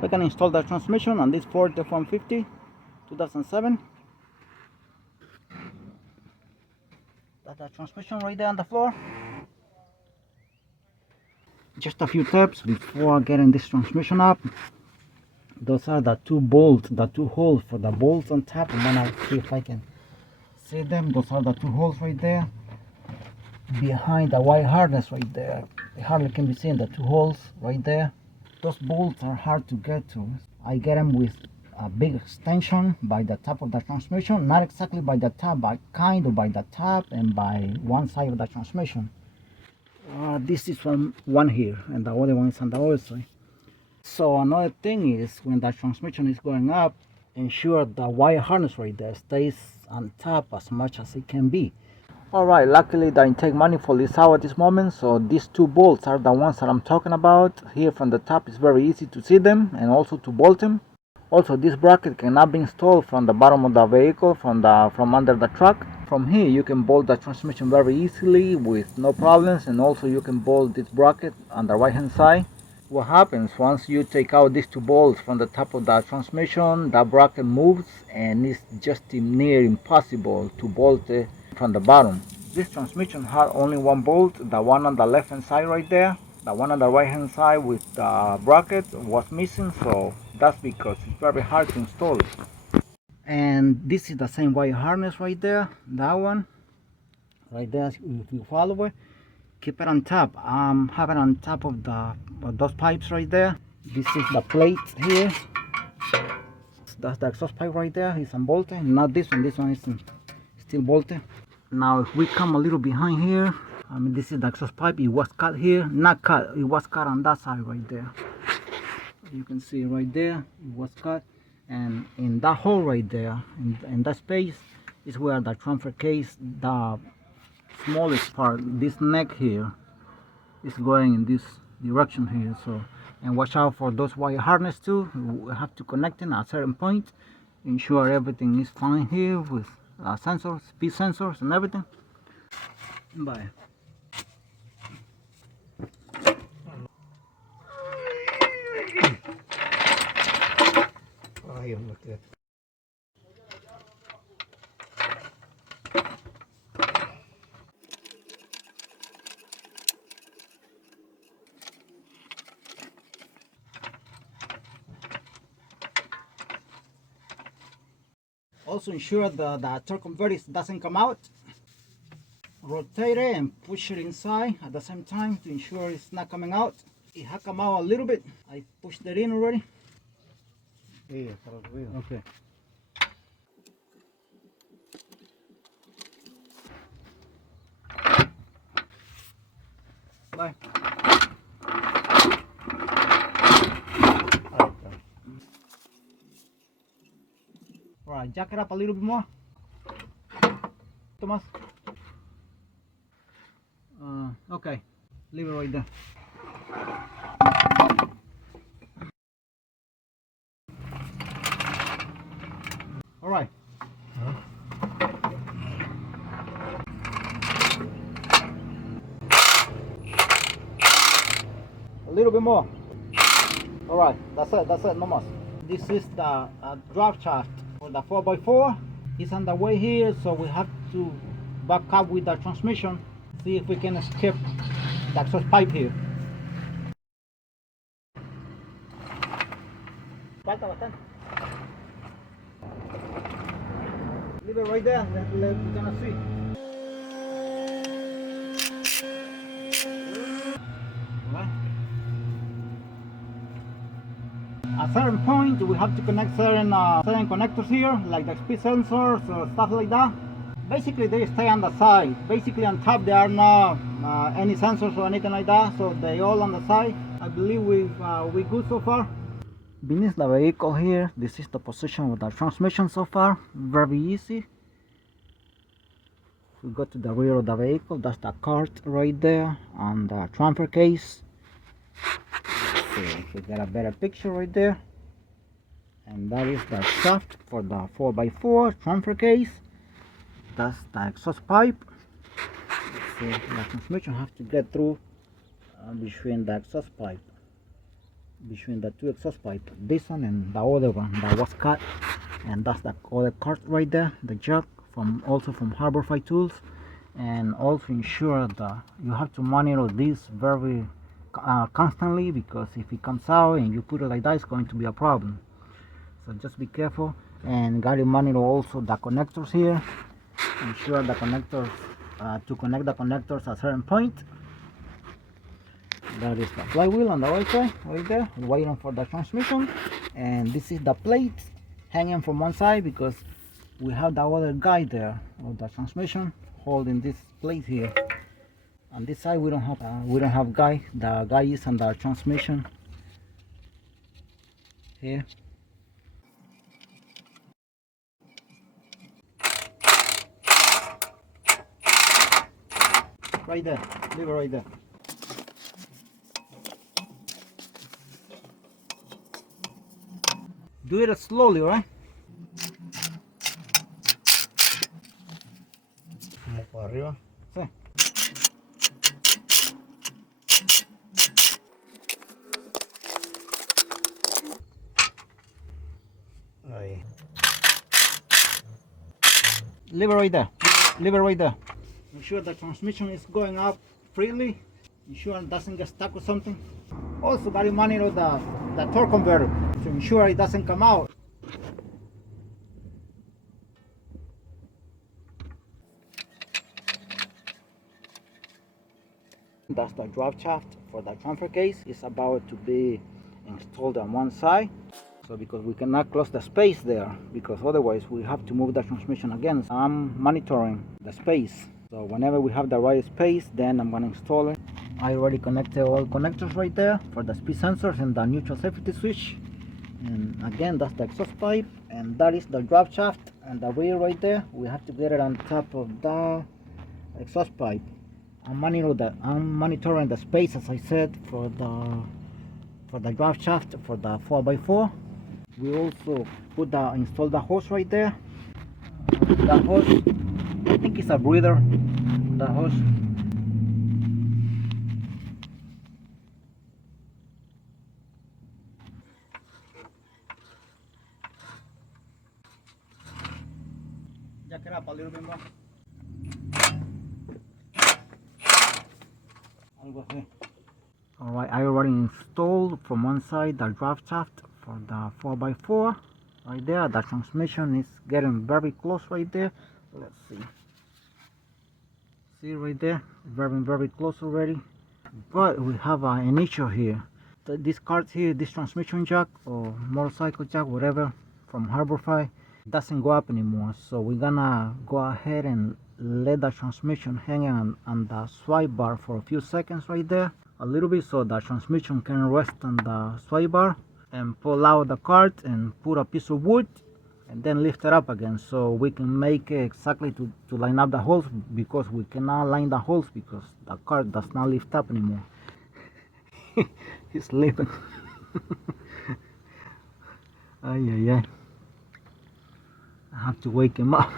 We can install the transmission on this Ford F-150 2007. That's the transmission right there on the floor. Just a few steps before getting this transmission up. Those are the two bolts, the two holes for the bolts on top. I'm gonna see if I can see them. Those are the two holes right there behind the wire harness right there. It hardly can be seen, the two holes right there. Those bolts are hard to get to. I get them with a big extension by the top of the transmission, not exactly by the top, but kind of by the top and by one side of the transmission. This is from one here, and the other one is on the other side. So another thing is, when the transmission is going up, ensure the wire harness right there stays on top as much as it can be. Alright, luckily the intake manifold is out at this moment, so these two bolts are the ones that I'm talking about. Here from the top, it's very easy to see them and also to bolt them. Also, this bracket cannot be installed from the bottom of the vehicle, from under the truck. From here you can bolt the transmission very easily with no problems, and also you can bolt this bracket on the right hand side. What happens once you take out these two bolts from the top of the transmission, that bracket moves and it's just near impossible to bolt it from the bottom. This transmission had only one bolt, the one on the left hand side right there. The one on the right hand side with the bracket was missing, so that's because it's very hard to install it. And this is the same wire harness right there, that one right there. If you follow it, keep it on top. Have it on top of those pipes right there. This is the plate here. That's the exhaust pipe right there. It's unbolted. Not this one. This one is still bolted. Now if we come a little behind here, this is the exhaust pipe. It was cut here, not cut, it was cut on that side right there. You can see right there, it was cut. And in that hole right there, in that space, is where the transfer case, the smallest part, this neck here, is going in this direction here. So, and watch out for those wire harness too. We have to connect them at a certain point. Ensure everything is fine here with sensors, speed sensors and everything. Bye. Also ensure the torque converter doesn't come out. Rotate it and push it inside at the same time to ensure it's not coming out. It has come out a little bit. I pushed it in already. Okay. Bye. Alright, jack it up a little bit more. Thomas. Okay, leave it right there. Alright. A little bit more. Alright, that's it, no more. This is the driveshaft for the 4x4. It's on the way here, so we have to back up with the transmission. See if we can skip the exhaust pipe here. Leave it right there, we're gonna see. At a certain point, we have to connect certain connectors here, like the speed sensors or stuff like that. Basically, they stay on the side. Basically, on top there are not any sensors or anything like that, so they all on the side. I believe we good so far. Beneath the vehicle here, this is the position of the transmission so far. Very easy. We go to the rear of the vehicle. That's the cart right there on the transfer case. Let's see if we get a better picture right there. And that is the shaft for the 4x4 transfer case. That's the exhaust pipe. Let's see, the transmission has to get through between the exhaust pipe. between the two exhaust pipe, this one and the other one that was cut. And that's the other cart right there, the jack from also from Harbor Freight Tools. And also ensure that you have to monitor this very constantly, because if it comes out and you put it like that, it's going to be a problem. So just be careful, and gotta monitor also the connectors here. Ensure the connectors to connect the connectors at a certain point. That is the flywheel on the right side, right there, waiting for the transmission. And this is the plate hanging from one side, because we have the other guy there of the transmission holding this plate here. On this side we don't have guy. The guy is on the transmission here. Right there, leave it right there. Do it slowly, right? Como por arriba. Sí. Ahí. Leave it right there. Leave it right there. Ensure the transmission is going up freely. Ensure it doesn't get stuck with something. Also, gotta monitor the torque converter to ensure it doesn't come out. That's the drive shaft for the transfer case. It's about to be installed on one side. So because we cannot close the space there, because otherwise we have to move the transmission again. So I'm monitoring the space. So whenever we have the right space, then I'm gonna install it. I already connected all connectors right there for the speed sensors and the neutral safety switch. And again, that's the exhaust pipe, and that is the drive shaft and the rear right there. We have to get it on top of the exhaust pipe. I'm monitoring the space, as I said, for the drive shaft for the 4x4. We also install the hose right there. The hose, I think it's a breather. The hose. Jack it up a little bit more. Alright, I already installed from one side the drive shaft for the 4x4 right there. The transmission is getting very close right there. Let's see right there, very close already. But we have an issue here. This cart here, this transmission jack or motorcycle jack, whatever, from Harbor Freight, doesn't go up anymore. So we're gonna go ahead and let the transmission hang on the swipe bar for a few seconds right there, a little bit, so the transmission can rest on the swipe bar, and pull out the cart and put a piece of wood and then lift it up again, so we can make it exactly to line up the holes, because we cannot line the holes because the cart does not lift up anymore. He's sleeping. Ay. I have to wake him up.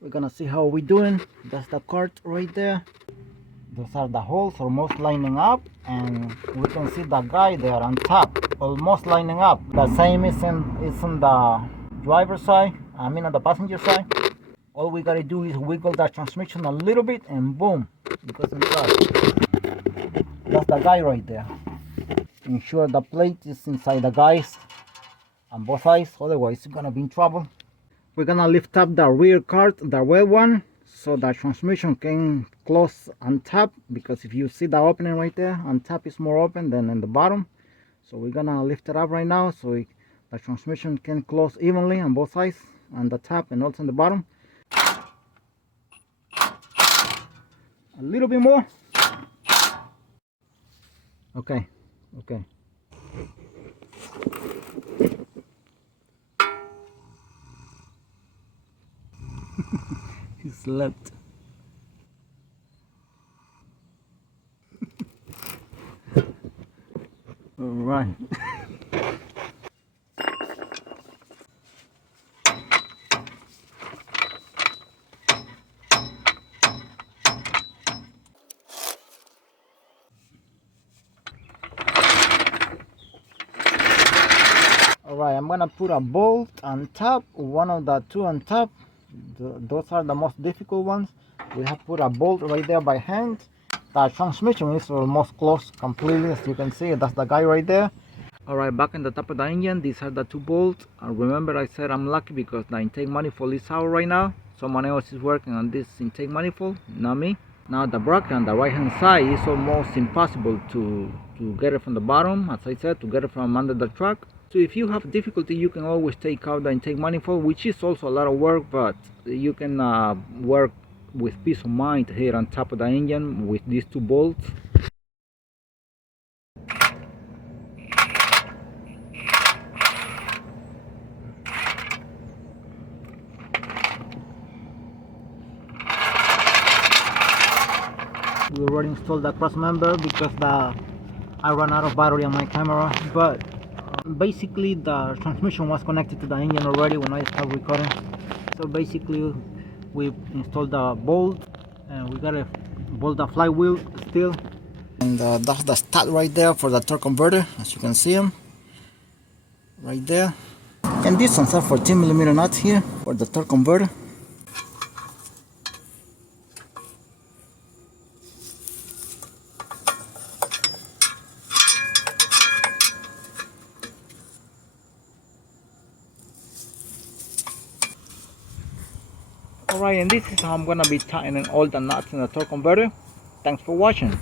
We're gonna see how we're doing. That's the cart right there. Those are the holes almost lining up, and we can see the guy there on top almost lining up. The same is in the driver's side, I mean on the passenger side. All we gotta do is wiggle the transmission a little bit and boom, it goes inside. That's the guy right there. Ensure the plate is inside the guys on both sides, otherwise you're gonna be in trouble. We're gonna lift up the rear cart, the red one, so the transmission can close on top, because if you see the opening right there, on top is more open than in the bottom. So we're gonna lift it up right now so the transmission can close evenly on both sides, on the top and also on the bottom. A little bit more. Okay. He slept. All right. Alright, I'm gonna put a bolt on top, one of the two on top. Those are the most difficult ones. We have put a bolt right there by hand. The transmission is almost closed completely, as you can see. That's the guy right there. Alright, back in the top of the engine, these are the two bolts. Remember I said I'm lucky because the intake manifold is out right now. Someone else is working on this intake manifold, not me. Now the bracket on the right hand side is almost impossible to get it from the bottom, as I said, to get it from under the truck. So if you have difficulty, you can always take out the intake manifold, which is also a lot of work, but you can work with peace of mind here on top of the engine with these two bolts. We already installed the cross member because I ran out of battery on my camera, but basically the transmission was connected to the engine already when I started recording. So basically we installed the bolt and we gotta bolt the flywheel still. And that's the stud right there for the torque converter, as you can see them right there. And these ones are 14mm nuts here for the torque converter. Alright, and this is how I'm gonna be tightening all the nuts in the torque converter. Thanks for watching.